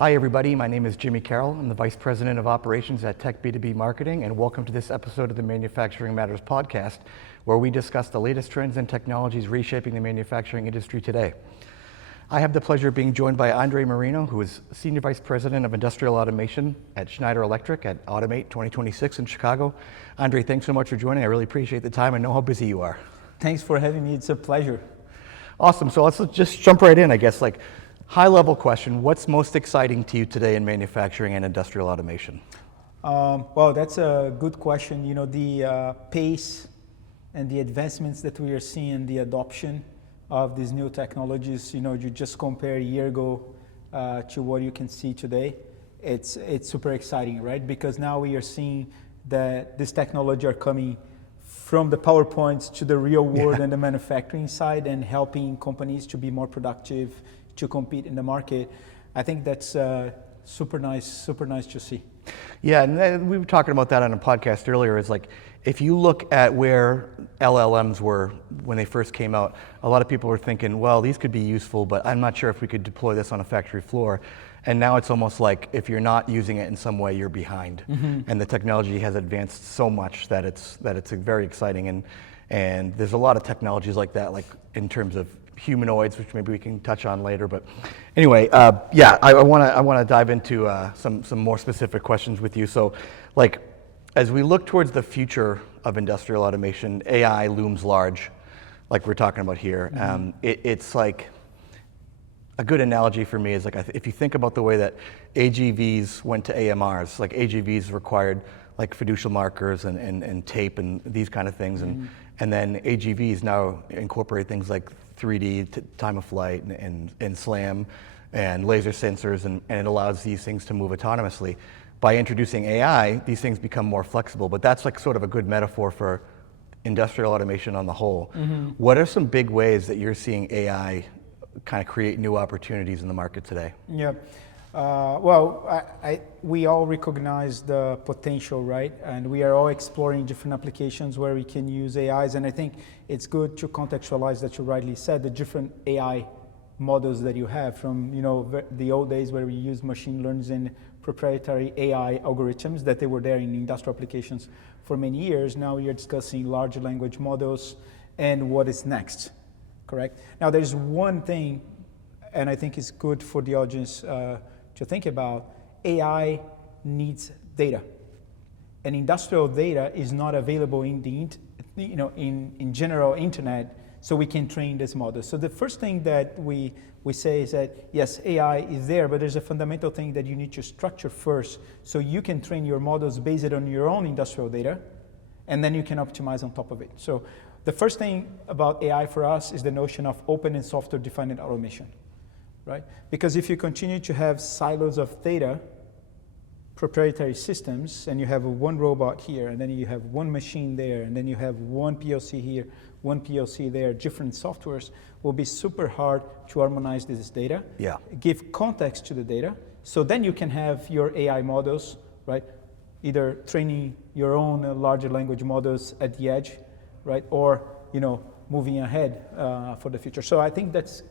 Hi everybody, my name is Jimmy Carroll. I'm the Vice President of Operations at Tech B2B Marketing, and welcome to this episode of the Manufacturing Matters podcast, where we discuss the latest trends and technologies reshaping the manufacturing industry today. I have the pleasure of being joined by Marino, who is Senior Vice President of Industrial Automation at Schneider Electric at Automate 2026 in Chicago. Andre, thanks so much for joining. I really appreciate the time and know how busy you are. Thanks for having me. It's a pleasure. Awesome. So let's just jump right in, I guess. High-level question, what's most exciting to you today in manufacturing and industrial automation? Well, that's a good question. You know, the pace and the advancements that we are seeing, the adoption of these new technologies, you just compare a year ago to what you can see today, it's super exciting, right? Because now we are seeing that this technology are coming from the PowerPoints to the real world and the manufacturing side and helping companies to be more productive, to compete in the market. I think that's super nice to see. Yeah, and we were talking about that on a podcast earlier. It's like, if you look at where LLMs were when they first came out, a lot of people were thinking, well, these could be useful, but I'm not sure if we could deploy this on a factory floor. And now it's almost like if you're not using it in some way, you're behind. Mm-hmm. And the technology has advanced so much that it's very exciting. And there's a lot of technologies like that, like in terms of humanoids, which maybe we can touch on later. But anyway, I want to dive into some more specific questions with you. So, as we look towards the future of industrial automation, AI looms large, like we're talking about here. Mm-hmm. It's like a good analogy for me is if you think about the way that AGVs went to AMRs, like AGVs required like fiducial markers and tape and these kind of things, mm-hmm. and then AGVs now incorporate things like 3D time of flight and SLAM and laser sensors, and it allows these things to move autonomously. By introducing AI, these things become more flexible, but that's like sort of a good metaphor for industrial automation on the whole. Mm-hmm. What are some big ways that you're seeing AI kind of create new opportunities in the market today? Yeah. We all recognize the potential, right? And we are all exploring different applications where we can use AIs. And I think it's good to contextualize that you rightly said, the different AI models that you have from, the old days where we used machine learning and proprietary AI algorithms that they were there in industrial applications for many years. Now we are discussing large language models and what is next, correct? Now there's one thing, and I think it's good for the audience to think about. AI needs data, and industrial data is not available in the in general internet, so we can train this model. So the first thing that we say is that yes, AI is there, but there's a fundamental thing that you need to structure first, so you can train your models based on your own industrial data, and then you can optimize on top of it. So the first thing about AI for us is the notion of open and software-defined automation. Right? Because if you continue to have silos of data, proprietary systems, and you have one robot here, and then you have one machine there, and then you have one PLC here, one PLC there, different softwares, will be super hard to harmonize this data, give context to the data, so then you can have your AI models, right? Either training your own larger language models at the edge, right? Or, moving ahead for the future. So I think that's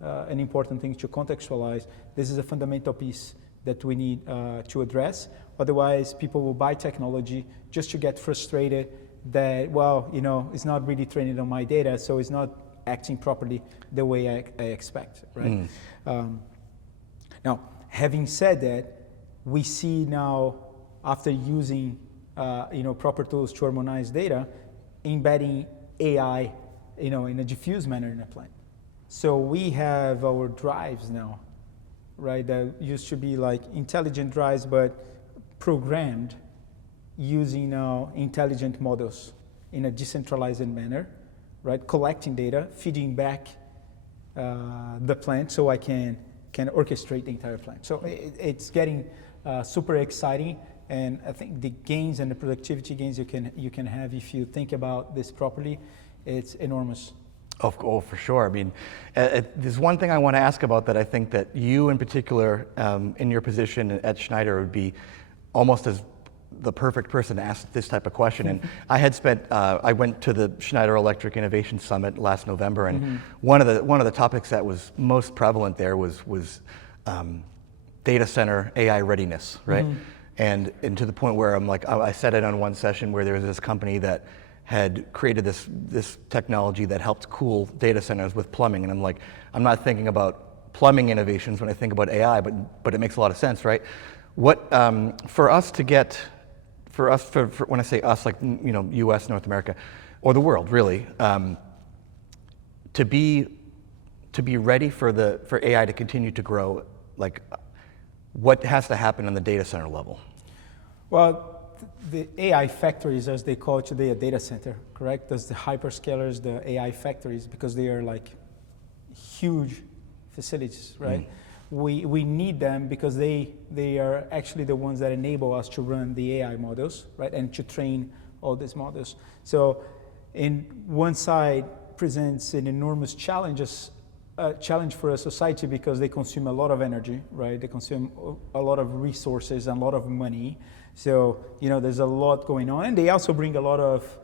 an important thing to contextualize. This is a fundamental piece that we need to address. Otherwise, people will buy technology just to get frustrated that, it's not really trained on my data, so it's not acting properly the way I expect, right? Now, having said that, we see now, after using proper tools to harmonize data, embedding AI, in a diffuse manner in a plant. So we have our drives now, right? That used to be like intelligent drives, but programmed using now intelligent models in a decentralized manner, right? Collecting data, feeding back the plant so I can orchestrate the entire plant. So it's getting super exciting, and I think the gains and the productivity gains you can have if you think about this properly, it's enormous. Oh, for sure. I mean, there's one thing I want to ask about that I think that you in particular, in your position at Schneider, would be almost as the perfect person to ask this type of question. And I went to the Schneider Electric Innovation Summit last November, and one of the topics that was most prevalent there was data center AI readiness, right? And to the point where I'm like, I said it on one session where there was this company that had created this technology that helped cool data centers with plumbing, and I'm like, I'm not thinking about plumbing innovations when I think about AI, but it makes a lot of sense, right? What for us to get, for when I say us, like U.S., North America, or the world really, to be ready for AI to continue to grow, like what has to happen on the data center level? Well, the AI factories, as they call it today, a data center, correct? There's the hyperscalers, the AI factories, because they are like huge facilities, right? We need them because they are actually the ones that enable us to run the AI models, right? And to train all these models. So in one side presents an enormous challenge for a society because they consume a lot of energy, right? They consume a lot of resources and a lot of money. So, there's a lot going on. And they also bring a lot of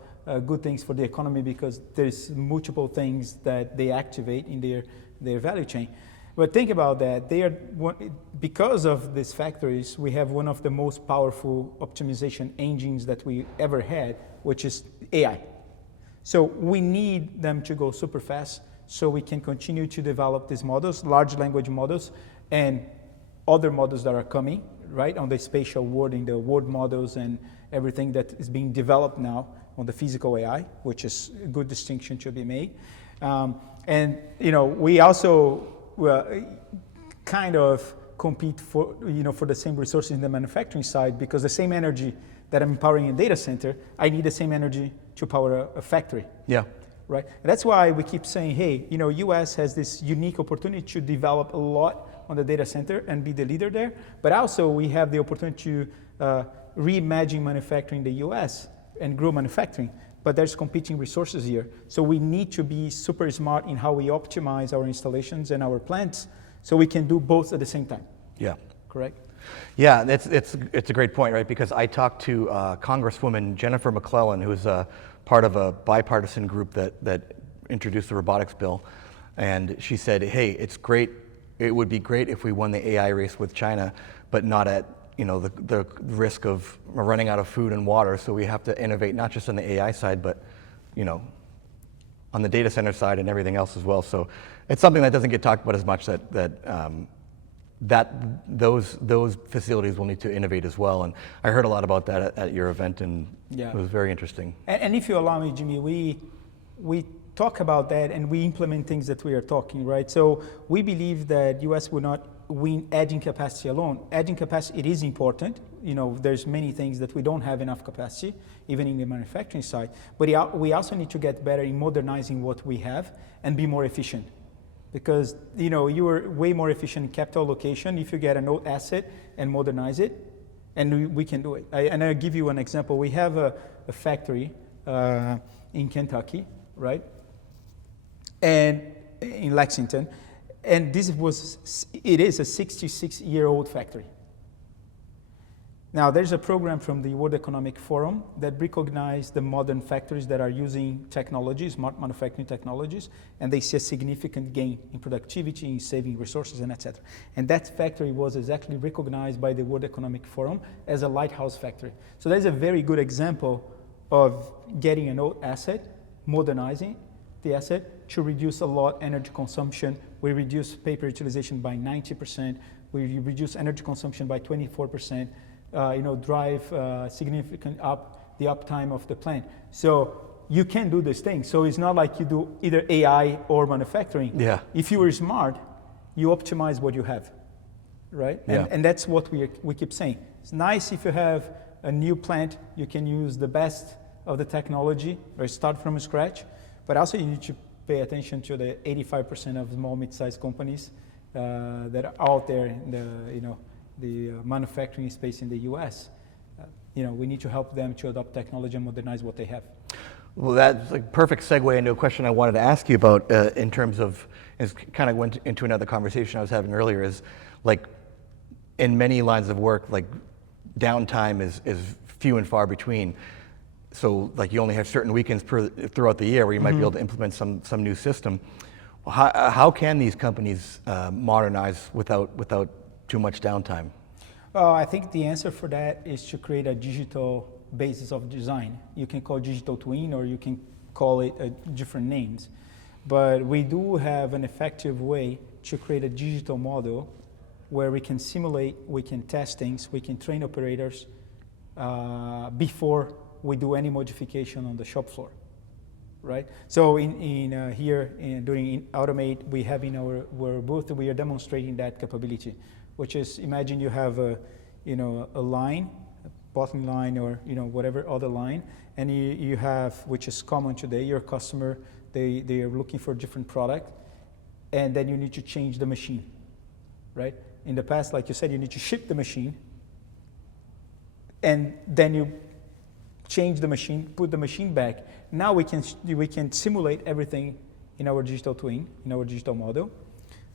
good things for the economy because there's multiple things that they activate in their value chain. But think about that. Because of these factories, we have one of the most powerful optimization engines that we ever had, which is AI. So we need them to go super fast so we can continue to develop these models, large language models, and other models that are coming, right, on the spatial world, in the world models and everything that is being developed now on the physical AI, which is a good distinction to be made. We also kind of compete for the same resources in the manufacturing side because the same energy that I'm powering a data center, I need the same energy to power a factory. Yeah. Right. And that's why we keep saying, hey, U.S. has this unique opportunity to develop a lot on the data center and be the leader there. But also we have the opportunity to reimagine manufacturing in the U.S. and grow manufacturing. But there's competing resources here. So we need to be super smart in how we optimize our installations and our plants so we can do both at the same time. Yeah. Correct? Yeah, it's a great point, right? Because I talked to Congresswoman Jennifer McClellan, who's part of a bipartisan group that introduced the robotics bill, and she said, "Hey, it's great. It would be great if we won the AI race with China, but not at the risk of running out of food and water. So we have to innovate not just on the AI side, but on the data center side and everything else as well. So it's something that doesn't get talked about as much that those facilities will need to innovate as well. And I heard a lot about that at your event, and it was very interesting. And if you allow me, Jimmy, we talk about that and we implement things that we are talking, right? So we believe that U.S. will not win adding capacity alone. Adding capacity, it is important. There's many things that we don't have enough capacity, even in the manufacturing side. But we also need to get better in modernizing what we have and be more efficient. Because you are way more efficient in capital allocation if you get an old asset and modernize it, and we can do it. And I'll give you an example. We have a factory in Kentucky, right, and in Lexington, and it is a 66-year-old factory. Now, there's a program from the World Economic Forum that recognizes the modern factories that are using technologies, smart manufacturing technologies, and they see a significant gain in productivity, in saving resources, and etc. And that factory was exactly recognized by the World Economic Forum as a lighthouse factory. So that's a very good example of getting an old asset, modernizing the asset to reduce a lot energy consumption. We reduce paper utilization by 90%. We reduce energy consumption by 24%. Drive significant up the uptime of the plant. So you can do this thing. So it's not like you do either AI or manufacturing. Yeah. If you are smart, you optimize what you have, right? Yeah. And that's what we keep saying. It's nice if you have a new plant, you can use the best of the technology or start from scratch, but also you need to pay attention to the 85% of small mid-sized companies that are out there in the manufacturing space in the U.S. We need to help them to adopt technology and modernize what they have. Well, that's a perfect segue into a question I wanted to ask you about in terms of, it kind of went into another conversation I was having earlier, is like in many lines of work, like downtime is few and far between. So like you only have certain weekends throughout the year where you might be able to implement some new system. How can these companies modernize without too much downtime? I think the answer for that is to create a digital basis of design. You can call it digital twin, or you can call it different names. But we do have an effective way to create a digital model where we can simulate, we can test things, we can train operators before we do any modification on the shop floor, right? So during Automate, we have in our booth, we are demonstrating that capability, which is, imagine you have a line, a bottling line, or whatever other line, and you have, which is common today, your customer, they are looking for a different product, and then you need to change the machine, right? In the past, like you said, you need to ship the machine, and then you change the machine, put the machine back. Now we can simulate everything in our digital twin, in our digital model,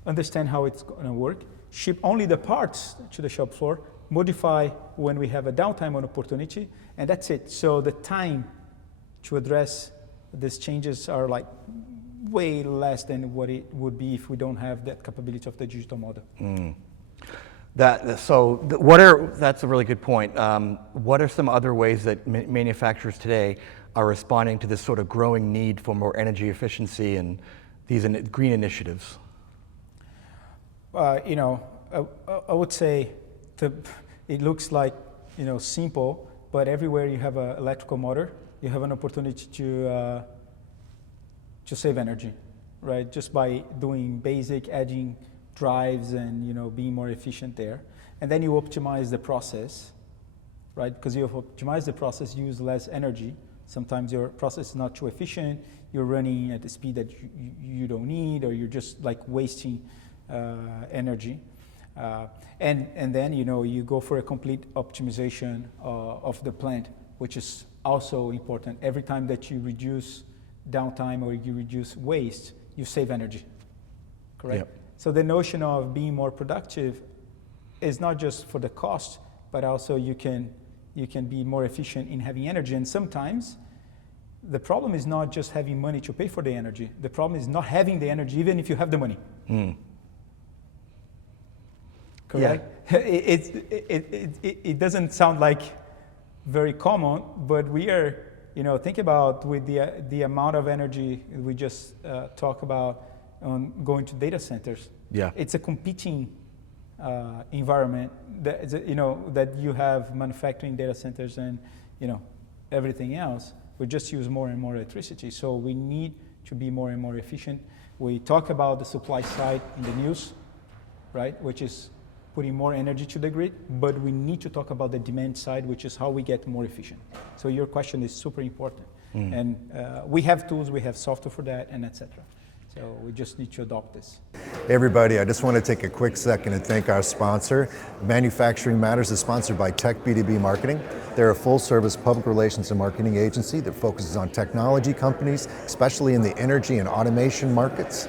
understand how it's going to work, ship only the parts to the shop floor, modify when we have a downtime on opportunity, and that's it. So the time to address these changes are like way less than what it would be if we don't have that capability of the digital model. That's a really good point. What are some other ways that manufacturers today are responding to this sort of growing need for more energy efficiency and these green initiatives? I would say it looks like simple, but everywhere you have an electrical motor, you have an opportunity to save energy, right? Just by doing basic adding drives and being more efficient there, and then you optimize the process, right? Because you optimize the process, you use less energy. Sometimes your process is not too efficient. You're running at the speed that you don't need, or you're just like wasting energy. And then you go for a complete optimization of the plant, which is also important. Every time that you reduce downtime or you reduce waste, you save energy, correct? Yep. So the notion of being more productive is not just for the cost, but also you can be more efficient in having energy. And sometimes the problem is not just having money to pay for the energy. The problem is not having the energy, even if you have the money. Correct? Yeah. It doesn't sound like very common, but we are, think about with the amount of energy we just talk about on going to data centers. Yeah. It's a competing environment that you have manufacturing data centers and everything else. We just use more and more electricity, so we need to be more and more efficient. We talk about the supply side in the news, right, which is putting more energy to the grid, but we need to talk about the demand side, which is how we get more efficient. So your question is super important. And we have tools, we have software for that, and etc. So we just need to adopt this. Hey everybody, I just want to take a quick second and thank our sponsor. Manufacturing Matters is sponsored by Tech B2B Marketing. They're a full-service public relations and marketing agency that focuses on technology companies, especially in the energy and automation markets.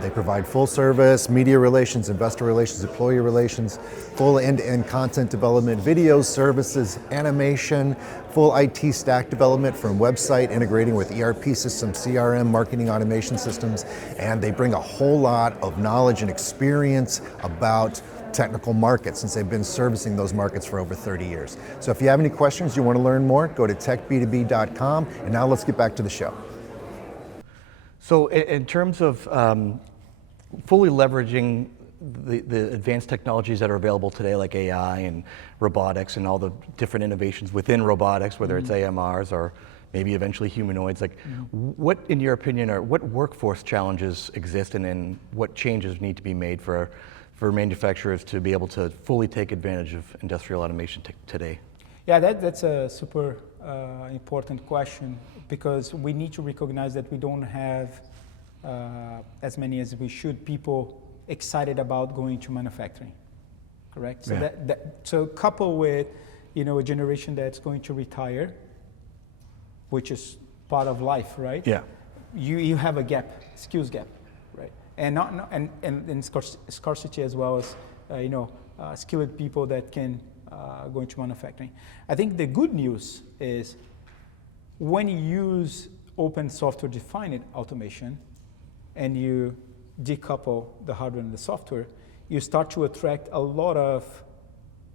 They provide full service, media relations, investor relations, employee relations, full end-to-end content development, videos, services, animation, full IT stack development from website integrating with ERP systems, CRM, marketing automation systems, and they bring a whole lot of knowledge and experience about technical markets since they've been servicing those markets for over 30 years. So if you have any questions, you want to learn more, go to techb2b.com, and now let's get back to the show. So in terms of fully leveraging the advanced technologies that are available today, like AI and robotics and all the different innovations within robotics, whether it's AMRs or maybe eventually humanoids, like what, in your opinion, what workforce challenges exist and what changes need to be made for manufacturers to be able to fully take advantage of industrial automation today? Yeah, that's a super important question, because we need to recognize that we don't have as many as we should people excited about going to manufacturing, correct? So yeah. So coupled with a generation that's going to retire, which is part of life, right? Yeah. You have a gap, skills gap, right? And and scarcity as well as skilled people that can go into manufacturing. I think the good news is when you use open software defined automation and you decouple the hardware and the software, you start to attract a lot of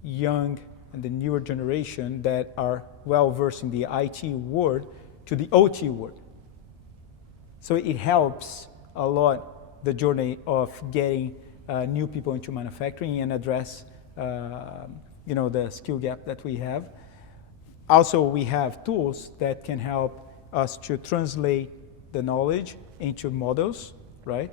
young and the newer generation that are well versed in the IT world to the OT world. So it helps a lot the journey of getting new people into manufacturing and address the skill gap that we have. Also, we have tools that can help us to translate the knowledge into models, right,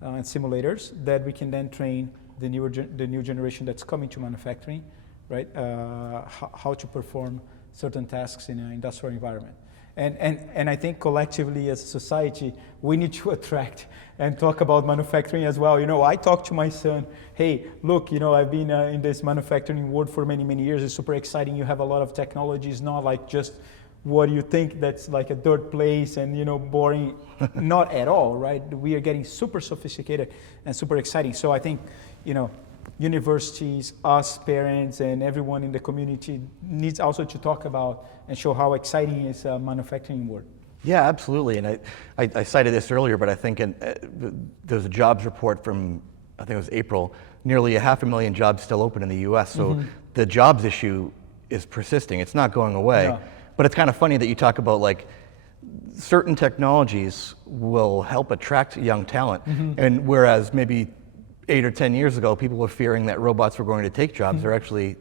and simulators that we can then train the new generation that's coming to manufacturing, right, how to perform certain tasks in an industrial environment. And I think collectively as a society, we need to attract and talk about manufacturing as well. I talk to my son, hey, look, I've been in this manufacturing world for many, many years. It's super exciting. You have a lot of technology. It's not like just what you think that's like a dirt place and, boring. Not at all, right? We are getting super sophisticated and super exciting. So I think, universities, us parents, and everyone in the community needs also to talk about and show how exciting is manufacturing world. Yeah, absolutely. And I cited this earlier, but I think there's a jobs report from, I think it was April, nearly 500,000 jobs still open in the US. So the jobs issue is persisting. It's not going away. Yeah. But it's kind of funny that you talk about like certain technologies will help attract young talent. And whereas maybe 8 or 10 years ago, people were fearing that robots were going to take jobs, they're actually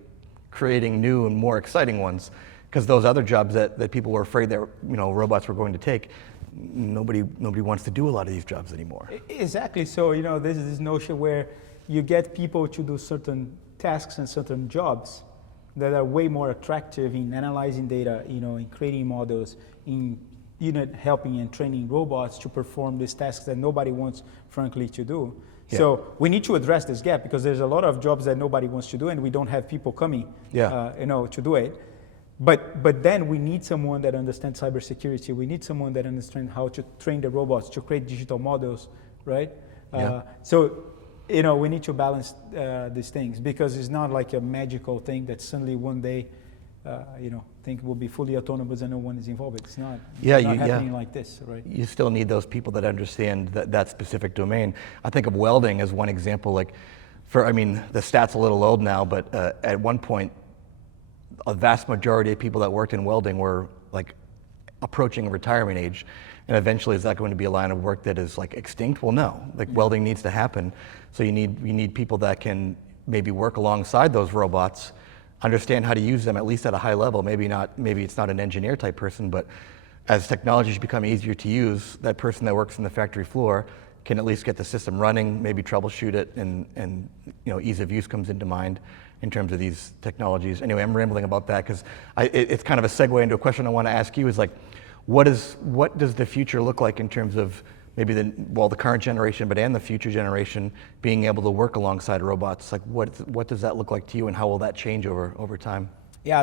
creating new and more exciting ones. Because those other jobs that people were afraid that robots were going to take, nobody wants to do a lot of these jobs anymore. Exactly. So there's this notion where you get people to do certain tasks and certain jobs that are way more attractive in analyzing data, in creating models, in helping and training robots to perform these tasks that nobody wants, frankly, to do. Yeah. So we need to address this gap because there's a lot of jobs that nobody wants to do, and we don't have people coming, to do it. But then we need someone that understands cybersecurity. We need someone that understands how to train the robots to create digital models, right? Yeah. So we need to balance these things because it's not like a magical thing that suddenly one day, think will be fully autonomous and no one is involved. It's not. Happening like this, right? You still need those people that understand that specific domain. I think of welding as one example. Like, the stat's a little old now, but at one point, a vast majority of people that worked in welding were like approaching retirement age. And eventually, is that going to be a line of work that is like extinct? Well, no. Welding needs to happen. So you need people that can maybe work alongside those robots, understand how to use them at least at a high level. Maybe it's not an engineer type person, but as technologies become easier to use, that person that works in the factory floor can at least get the system running, maybe troubleshoot it, and ease of use comes into mind in terms of these technologies. Anyway, I'm rambling about that because it's kind of a segue into a question I want to ask you is like, what does the future look like in terms of maybe the current generation, and the future generation being able to work alongside robots? Like, what does that look like to you, and how will that change over time? Yeah,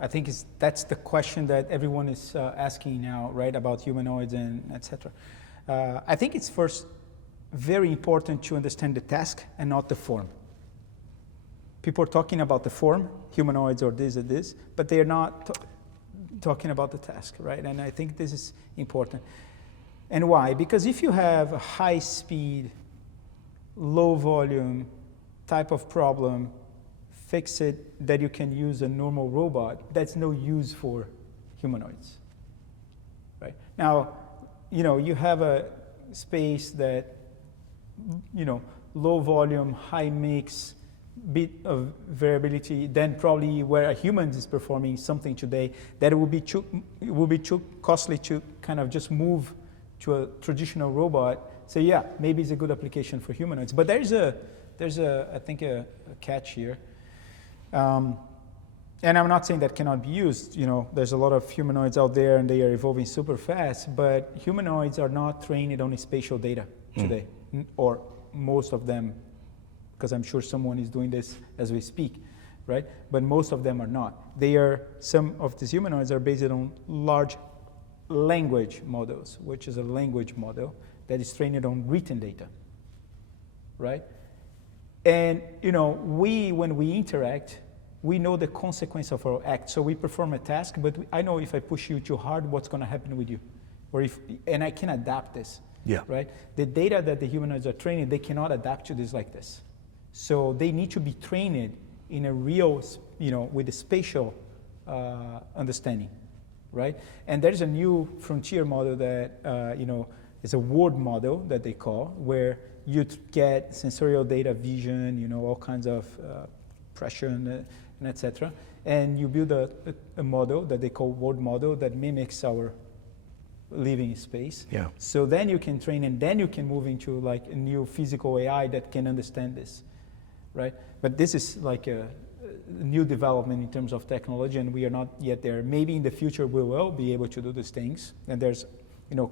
I think that's the question that everyone is asking now, right, about humanoids and etc. I think it's first very important to understand the task and not the form. People are talking about the form, humanoids or this, but they are not talking about the task, right? And I think this is important. And why? Because if you have a high speed, low volume type of problem, fix it that you can use a normal robot, that's no use for humanoids, right? Now, you have a space that, low volume, high mix, bit of variability, then probably where a human is performing something today, that it will be too costly to kind of just move to a traditional robot. So yeah, maybe it's a good application for humanoids. But there's I think a catch here. And I'm not saying that cannot be used. There's a lot of humanoids out there and they are evolving super fast, but humanoids are not trained on spatial data today, or most of them, because I'm sure someone is doing this as we speak, right? But most of them are not. Some of these humanoids are based on large language models, which is a language model that is trained on written data, right? And when we interact, we know the consequence of our act. So we perform a task, but I know if I push you too hard, what's going to happen with you, and I can adapt this, right? The data that the humanoids are training, they cannot adapt to this like this. So they need to be trained in a real, with a spatial understanding, right? And there's a new frontier model that, is a word model that they call, where you get sensorial data, vision, all kinds of pressure and etc. And you build a model that they call word model that mimics our living space. Yeah. So then you can train, and then you can move into like a new physical AI that can understand this, right? But this is like a new development in terms of technology, and we are not yet there. Maybe in the future we will be able to do these things, and there's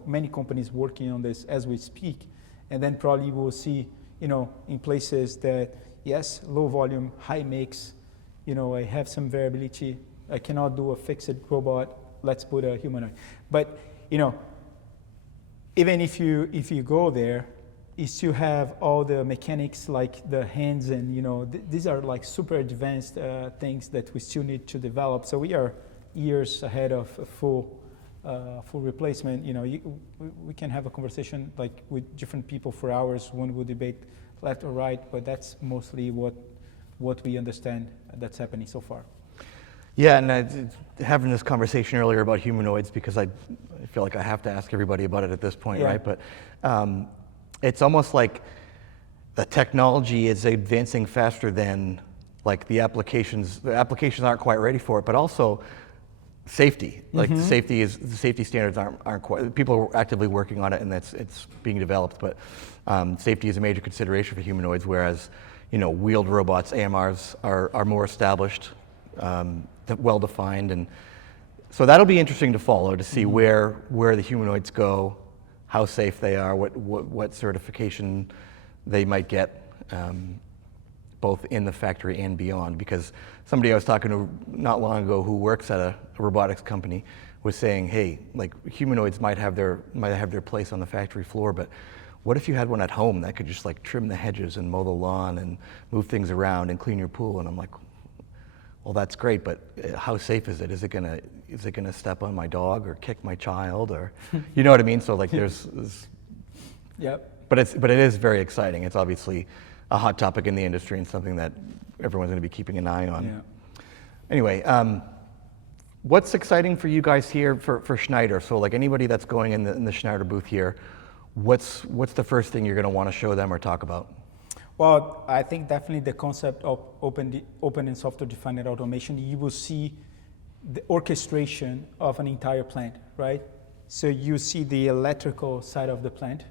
many companies working on this as we speak, and then probably we'll see in places that yes, low volume, high mix, I have some variability, I cannot do a fixed robot, let's put a humanoid. But even if you go there, you still have all the mechanics like the hands, and these are like super advanced things that we still need to develop. So we are years ahead of a full replacement. We can have a conversation like with different people for hours. One will debate left or right, but that's mostly what we understand that's happening so far. Yeah, and having this conversation earlier about humanoids, because I feel like I have to ask everybody about it at this point, right? But it's almost like the technology is advancing faster than like the applications. The applications aren't quite ready for it, but also safety. Like the safety standards aren't quite. People are actively working on it, and it's being developed. But safety is a major consideration for humanoids, whereas wheeled robots, AMRs, are more established. Well defined, and so that'll be interesting to follow, to see where the humanoids go, how safe they are, what certification they might get, both in the factory and beyond. Because somebody I was talking to not long ago who works at a robotics company was saying, hey, like humanoids might have their place on the factory floor, but what if you had one at home that could just like trim the hedges and mow the lawn and move things around and clean your pool? And I'm like, well, that's great, but how safe is it? Is it gonna step on my dog or kick my child, or you know what I mean? So like there's Yep. But it is very exciting. It's obviously a hot topic in the industry and something that everyone's going to be keeping an eye on. Yeah. Anyway, what's exciting for you guys here for Schneider? So like anybody that's going in the Schneider booth here, what's the first thing you're going to want to show them or talk about? Well, I think definitely the concept of open and software-defined automation. You will see the orchestration of an entire plant, right? So you see the electrical side of the plant,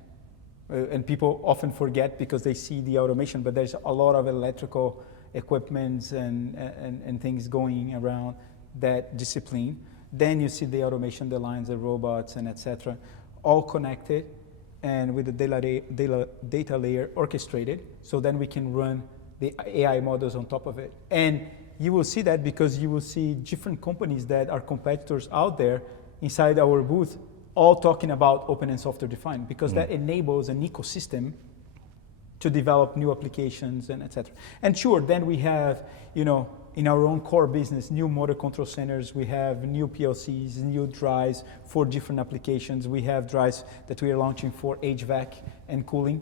and people often forget because they see the automation, but there's a lot of electrical equipments and things going around that discipline. Then you see the automation, the lines, the robots, and etc., all connected, and with the data layer orchestrated, so then we can run the AI models on top of it. And you will see that because you will see different companies that are competitors out there inside our booth, all talking about open and software defined, because that enables an ecosystem to develop new applications and etc. And sure, then we have, in our own core business, new motor control centers, we have new PLCs, new drives for different applications. We have drives that we are launching for HVAC and cooling,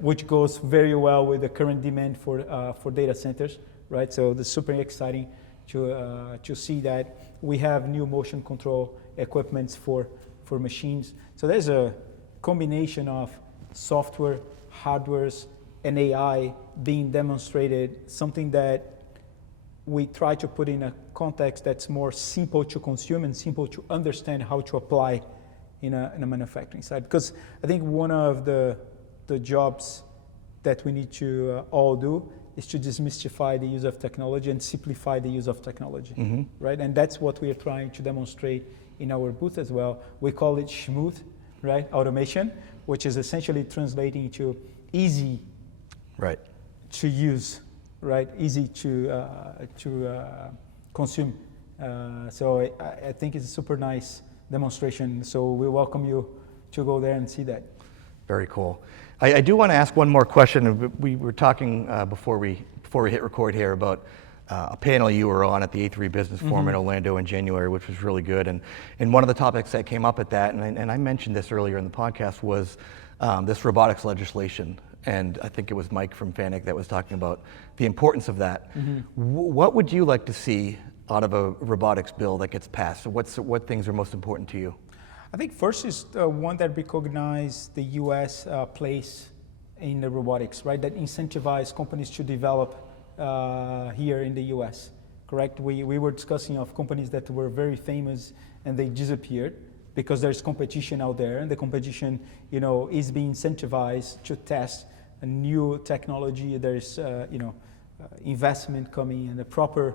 which goes very well with the current demand for data centers, right? So it's super exciting to see that. We have new motion control equipments for machines. So there's a combination of software, hardwares, and AI being demonstrated, something that we try to put in a context that's more simple to consume and simple to understand how to apply in a manufacturing side. Because I think one of the jobs that we need to all do is to demystify the use of technology and simplify the use of technology, right? And that's what we are trying to demonstrate in our booth as well. We call it smooth, right? Automation, which is essentially translating to easy to use, right? Easy to consume. So I think it's a super nice demonstration. So we welcome you to go there and see that. Very cool. I do want to ask one more question. We were talking before we hit record here about a panel you were on at the A3 Business Forum in Orlando in January, which was really good. And one of the topics that came up at that, and I mentioned this earlier in the podcast, was this robotics legislation and I think it was Mike from Fanuc that was talking about the importance of that. What would you like to see out of a robotics bill that gets passed? So what things are most important to you? I think first is one that recognize the U.S. Place in the robotics, right? That incentivize companies to develop here in the U.S. Correct? We were discussing of companies that were very famous and they disappeared because there's competition out there, and the competition, is being incentivized to test a new technology. There's, investment coming and the proper,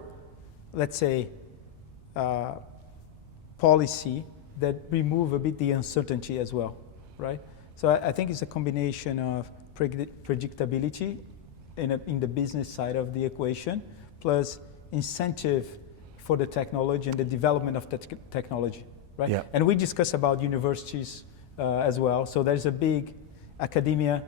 let's say, policy that remove a bit the uncertainty as well, right? So I think it's a combination of predictability in the business side of the equation, plus incentive for the technology and the development of the technology, right? Yeah. And we discuss about universities as well. So there's a big academia,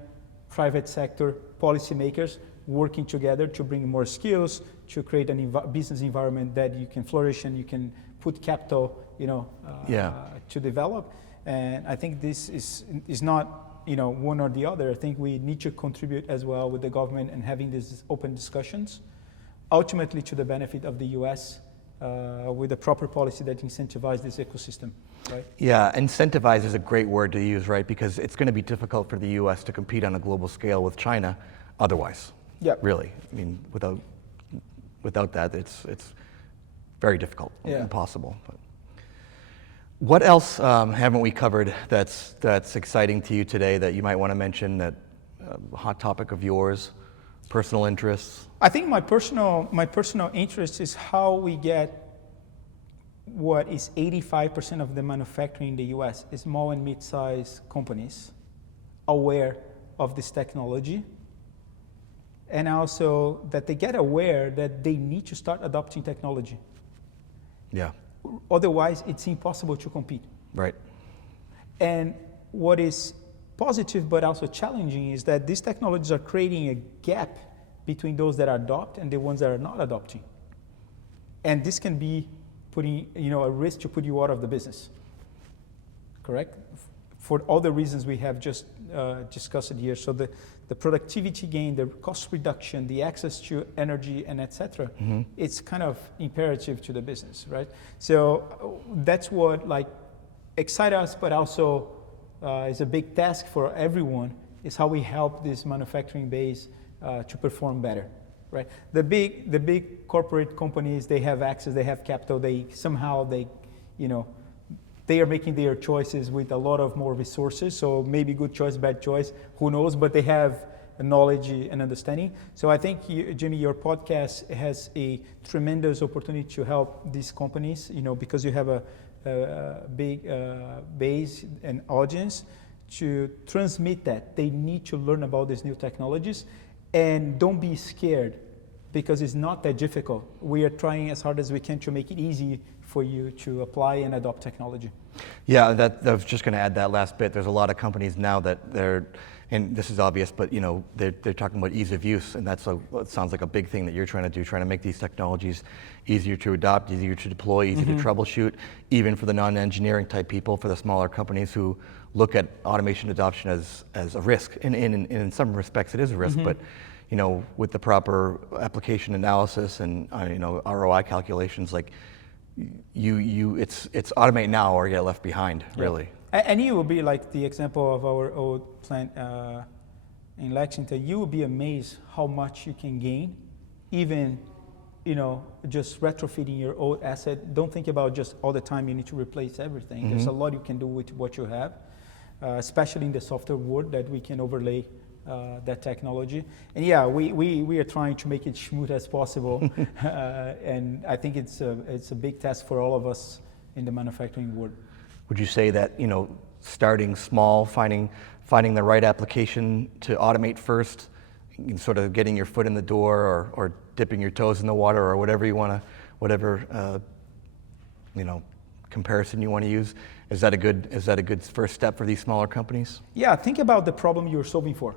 private sector, policymakers working together to bring more skills, to create a business environment that you can flourish and you can put capital, to develop. And I think this is not, one or the other. I think we need to contribute as well with the government and having these open discussions, ultimately to the benefit of the U.S. With a proper policy that incentivizes this ecosystem, right? Yeah, incentivize is a great word to use, right? Because it's going to be difficult for the U.S. to compete on a global scale with China otherwise. Yeah. Really. I mean, without that, it's very difficult, impossible. But what else haven't we covered that's exciting to you today that you might want to mention, that hot topic of yours, personal interests? I think my personal interest is how we get what is 85% of the manufacturing in the U.S. is small and mid-sized companies aware of this technology, and also that they get aware that they need to start adopting technology. Yeah. Otherwise, it's impossible to compete. Right. And what is positive but also challenging is that these technologies are creating a gap between those that adopt and the ones that are not adopting. And this can be putting, a risk to put you out of the business. Correct? For all the reasons we have just discussed here. So the productivity gain, the cost reduction, the access to energy, and et cetera, it's kind of imperative to the business, right? So that's what excites us, but also is a big task for everyone, is how we help this manufacturing base to perform better, right? The big corporate companies, they have access, they have capital, they are making their choices with a lot of more resources. So maybe good choice, bad choice, who knows? But they have knowledge and understanding. So I think, Jimmy, your podcast has a tremendous opportunity to help these companies, because you have a big base and audience to transmit that. They need to learn about these new technologies, and don't be scared, because it's not that difficult. We are trying as hard as we can to make it easy for you to apply and adopt technology. Yeah, I was just going to add that last bit. There's a lot of companies now that they're, and this is obvious, but they're talking about ease of use, and it sounds like a big thing that you're trying to do, trying to make these technologies easier to adopt, easier to deploy, easier to troubleshoot, even for the non-engineering type people, for the smaller companies who look at automation adoption as a risk. And in some respects it is a risk, but with the proper application analysis and ROI calculations, it's automate now or get left behind, really. And you will be like the example of our old plant in Lexington. You will be amazed how much you can gain, even just retrofitting your old asset. Don't think about just all the time you need to replace everything. There's a lot you can do with what you have, especially in the software world, that we can overlay that technology. And we are trying to make it smooth as possible. And I think it's a big task for all of us in the manufacturing world. Would you say that, starting small, finding the right application to automate first, sort of getting your foot in the door, or dipping your toes in the water, or whatever you want to, comparison you want to use, is that a good first step for these smaller companies? Yeah, think about the problem you're solving for.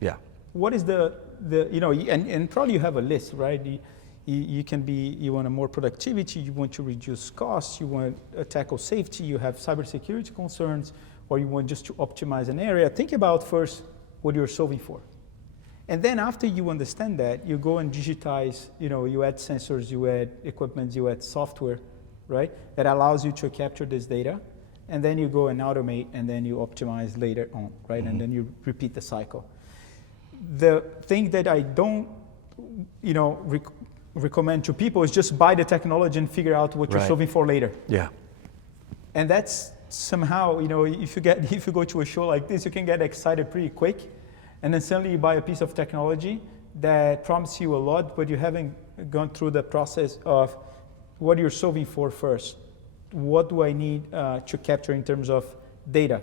Yeah. What is and probably you have a list, right? You want a more productivity, you want to reduce costs, you want to tackle safety, you have cybersecurity concerns, or you want just to optimize an area. Think about first what you're solving for. And then after you understand that, you go and digitize, you add sensors, you add equipment, you add software, right? That allows you to capture this data. And then you go and automate, and then you optimize later on, right? And then you repeat the cycle. The thing that I don't, recommend to people is just buy the technology and figure out what you're solving for later. Yeah. And that's somehow, if you go to a show like this, you can get excited pretty quick, and then suddenly you buy a piece of technology that promises you a lot, but you haven't gone through the process of what you're solving for first. What do I need to capture in terms of data?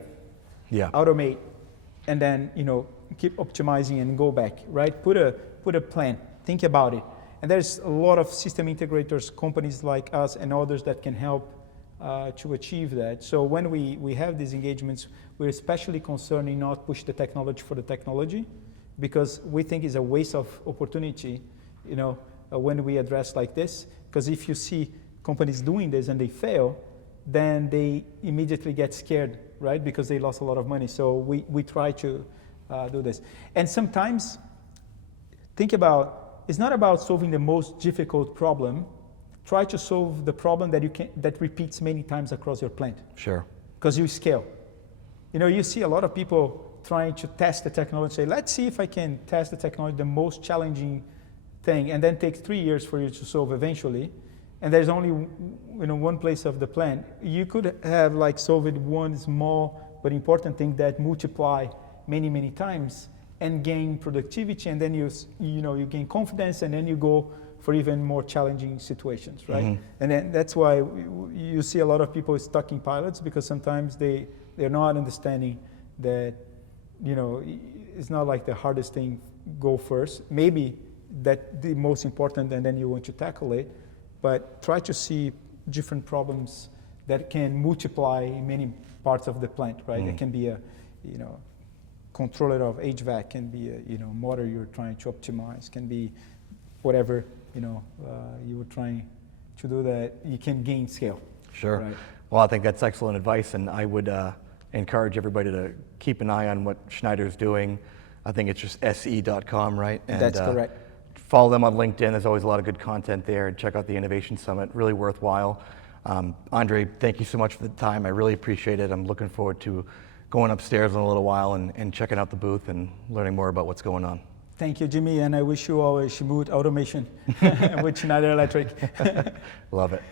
Yeah. Automate, and then keep optimizing and go back, right? Put a plan. Think about it. And there's a lot of system integrators, companies like us and others that can help to achieve that. So when we have these engagements, we're especially concerned in not push the technology for the technology, because we think it's a waste of opportunity, when we address like this. Because if you see companies doing this and they fail, then they immediately get scared, right? Because they lost a lot of money. So we try to do this. And sometimes, think about, it's not about solving the most difficult problem. Try to solve the problem that repeats many times across your plant. Sure. Because you scale. You see a lot of people trying to test the technology, say, let's see if I can test the technology, the most challenging thing, and then takes 3 years for you to solve eventually. And there's only one place of the plant. You could have solved one small but important thing that multiply many, many times and gain productivity, and then you gain confidence, and then you go for even more challenging situations, right? Mm-hmm. And then that's why you see a lot of people stuck in pilots, because sometimes they're not understanding that, it's not like the hardest thing go first. Maybe that the most important, and then you want to tackle it, but try to see different problems that can multiply in many parts of the plant, right? Mm-hmm. It can be a, controller of HVAC, can be a, motor you're trying to optimize, can be whatever, you were trying to do that you can gain scale. Sure. Right? Well, I think that's excellent advice, and I would encourage everybody to keep an eye on what Schneider's doing. I think it's just se.com, right? And, that's correct. Follow them on LinkedIn. There's always a lot of good content there. And check out the Innovation Summit. Really worthwhile. Andre, thank you so much for the time. I really appreciate it. I'm looking forward to going upstairs in a little while and checking out the booth and learning more about what's going on. Thank you, Jimmy, and I wish you all a smooth automation with Schneider Electric. Love it.